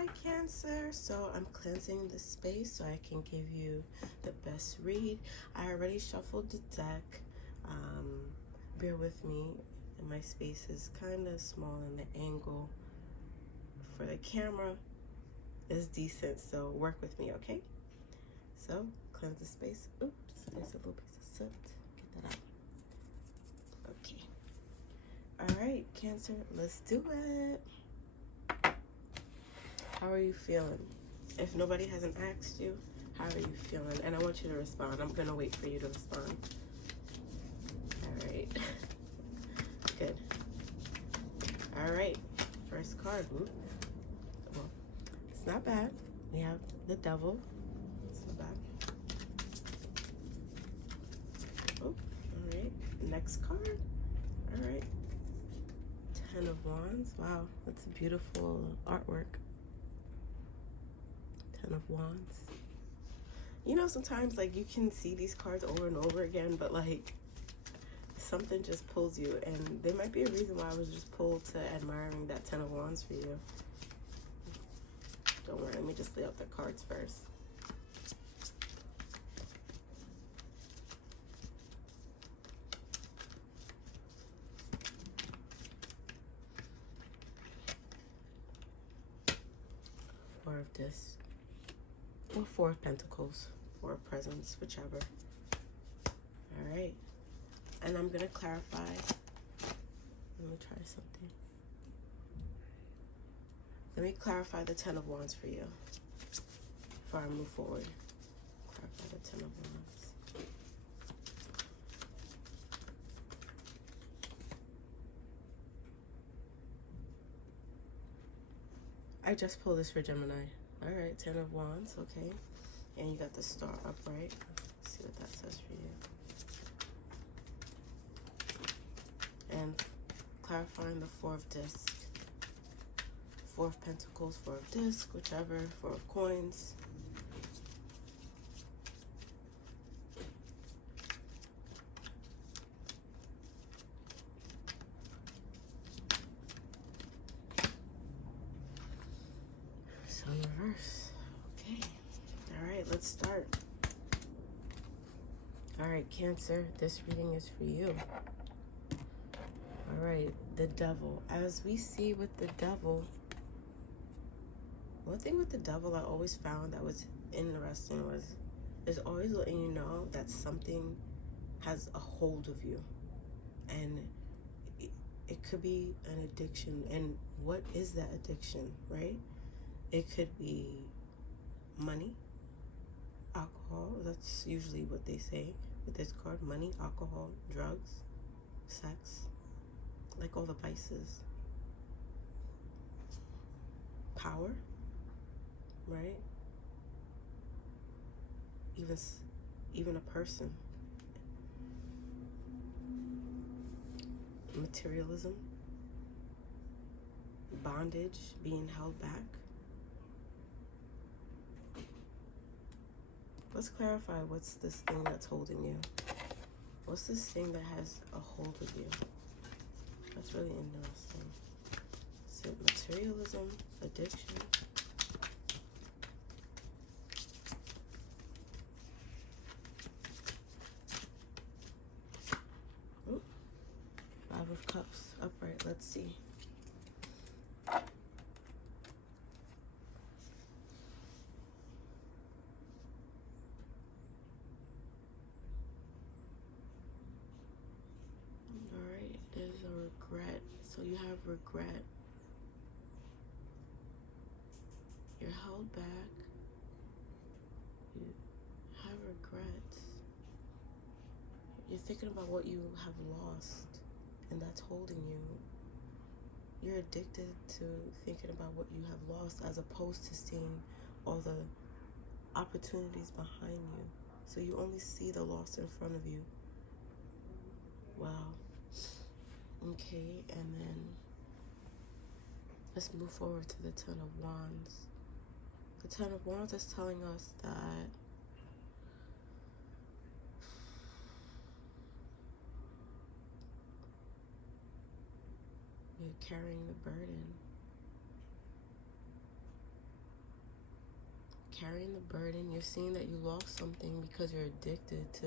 Hi Cancer, so I'm cleansing the space so I can give you the best read. I already shuffled the deck. Bear with me, my space is kind of small and the angle for the camera is decent, so work with me, okay? So cleanse the space. Oops, there's a little piece of soot. Get that out. Okay. All right, Cancer, let's do it. How are you feeling? If nobody hasn't asked you, how are you feeling? And I want you to respond. I'm gonna wait for you to respond. All right. Good. All right. First card. Ooh. Well, it's not bad. We have the Devil. It's not bad. Oh, all right. Next card. All right. 10 of Wands. Wow, that's a beautiful artwork. 10 of Wands. You know, sometimes like you can see these cards over and over again, but like something just pulls you, and there might be a reason why I was just pulled to admiring that 10 of Wands for you. Don't worry, let me just lay out the cards first. Four of this. Or Four of Pentacles, Four of Presents, whichever. All right, and I'm gonna clarify. Let me try something. Let me clarify the 10 of Wands for you before I move forward. Clarify the 10 of Wands. I just pulled this for Gemini. All right, 10 of Wands, okay. And you got the star upright. Let's see what that says for you. And clarifying the Four of Discs. Four of Pentacles, Four of Discs, whichever. Four of Coins. Sun reverse. Okay. All right, let's start. All right, Cancer, this reading is for you. All right, the Devil. As we see with the Devil, one thing with the Devil I always found that was interesting was it's always letting you know that something has a hold of you, and it could be an addiction. And what is that addiction, right? It could be money, alcohol. That's usually what they say with this card. Money, alcohol, drugs, sex, like all the vices. Power, right? Even a person. Materialism, bondage, being held back. Let's clarify, what's this thing that's holding you? What's this thing that has a hold of you? That's really interesting. Is it materialism, addiction? Ooh. Five of Cups, upright, let's see. There's a regret. So you have regret. You're held back. You have regrets. You're thinking about what you have lost, and that's holding you. You're addicted to thinking about what you have lost as opposed to seeing all the opportunities behind you. So you only see the loss in front of you. Wow. Okay, and then let's move forward to the 10 of Wands. The 10 of Wands is telling us that you're carrying the burden. carrying the burden. You're seeing that you lost something because you're addicted to,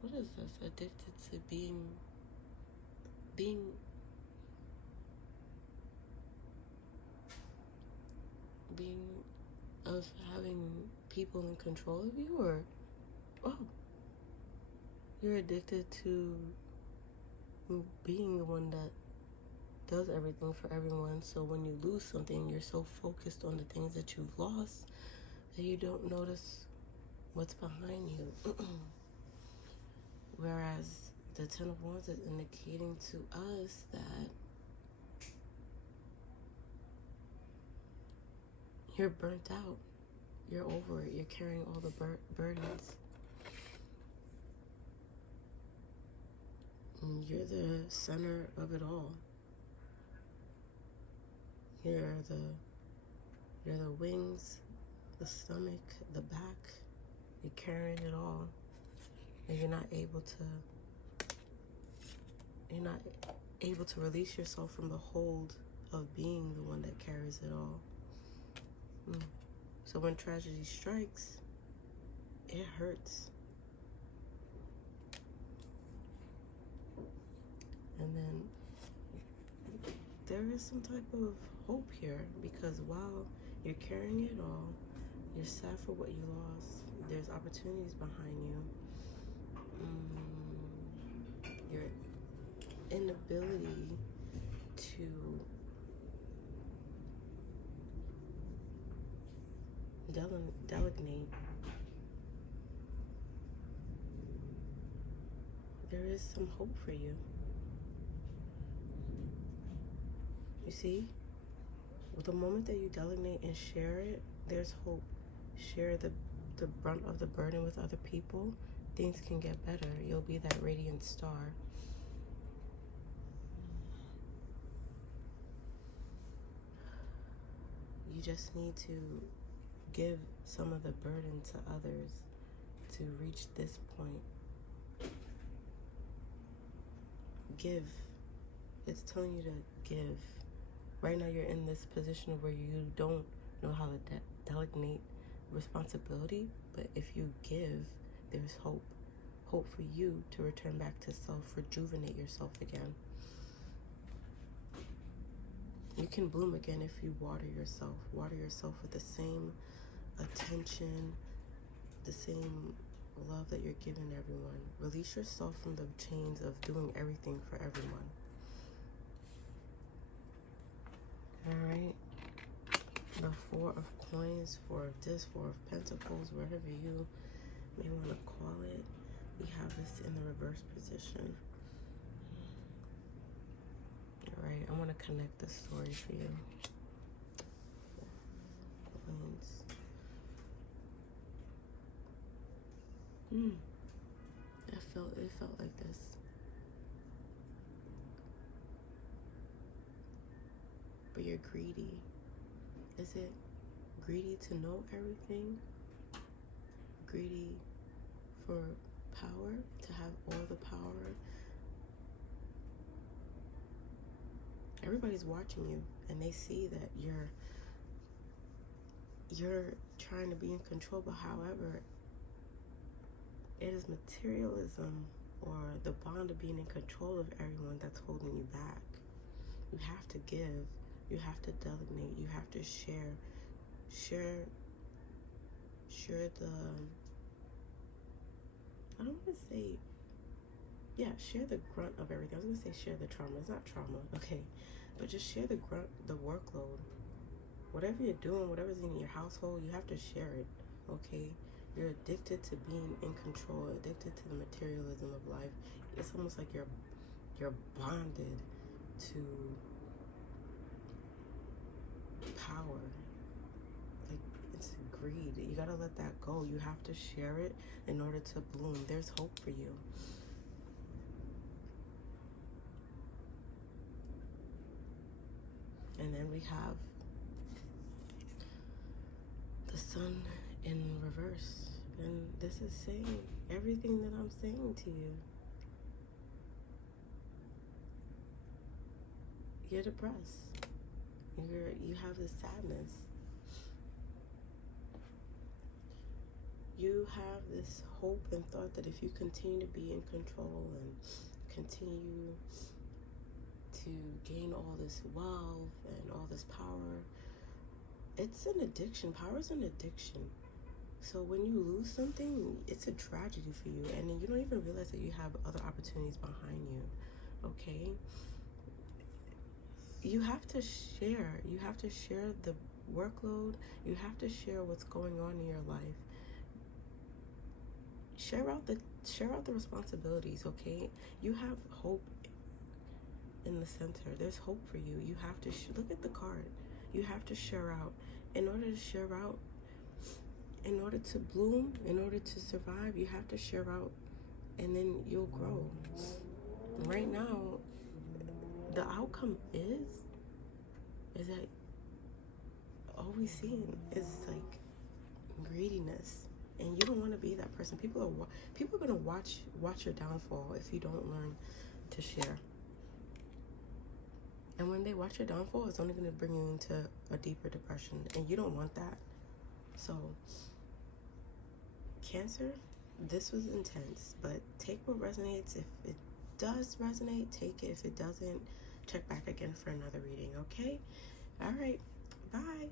what is this? Addicted to being of having people in control of you, or you're addicted to being the one that does everything for everyone. So when you lose something, you're so focused on the things that you've lost that you don't notice what's behind you. Whereas the Ten of Wands is indicating to us that you're burnt out. You're over it. You're carrying all the burdens. And you're the center of it all. You're the wings, the stomach, the back. You're carrying it all. And you're not able to release yourself from the hold of being the one that carries it all. So when tragedy strikes, it hurts. And then there is some type of hope here, because while you're carrying it all, you're sad for what you lost. There's opportunities behind you. Your inability to delegate. There is some hope for you. You see, with the moment that you delegate and share it, there's hope. Share the brunt of the burden with other people, things can get better. You'll be that radiant star. You just need to give some of the burden to others to reach this point. Give. It's telling you to give. Right now you're in this position where you don't know how to delegate responsibility, but if you give, there's hope. Hope for you to return back to self, rejuvenate yourself again. You can bloom again if you water yourself. Water yourself with the same attention, the same love that you're giving everyone. Release yourself from the chains of doing everything for everyone. All right. The Four of Coins, Four of this, Four of Pentacles, whatever you may want to call it. We have this in the reverse position. All right, I want to connect the story for you. Coins. It felt like this. But you're greedy. Is it greedy to know everything? Greedy for power, to have all the power? Everybody's watching you, and they see that you're trying to be in control, but however, it is materialism or the bond of being in control of everyone that's holding you back. You have to give. You have to delegate. You have to share the, I don't want to say, share the grunt of everything. I was going to say share the trauma. It's not trauma, okay? But just share the grunt, the workload. Whatever you're doing, whatever's in your household, you have to share it, okay? You're addicted to being in control, addicted to the materialism of life. It's almost like you're bonded to power. Like, it's greed. You gotta let that go. You have to share it in order to bloom. There's hope for you. And then we have the Sun in reverse. And this is saying everything that I'm saying to you. You're depressed. You have this sadness. You have this hope and thought that if you continue to be in control and continue to gain all this wealth and all this power, it's an addiction. Power is an addiction. So when you lose something, it's a tragedy for you, and then you don't even realize that you have other opportunities behind you. Okay? You have to share. You have to share the workload. You have to share what's going on in your life. Share out the responsibilities, okay? You have hope in the center. There's hope for you. You have to look at the card. You have to share out. In order to share out, in order to bloom, in order to survive, you have to share out, and then you'll grow. Right now, the outcome is that all we see is like greediness, and you don't want to be that person. People are gonna watch your downfall if you don't learn to share. And when they watch your downfall, it's only gonna bring you into a deeper depression, and you don't want that. So, Cancer, this was intense, but take what resonates. If it does resonate, take it. If it doesn't, check back again for another reading, okay? All right, bye.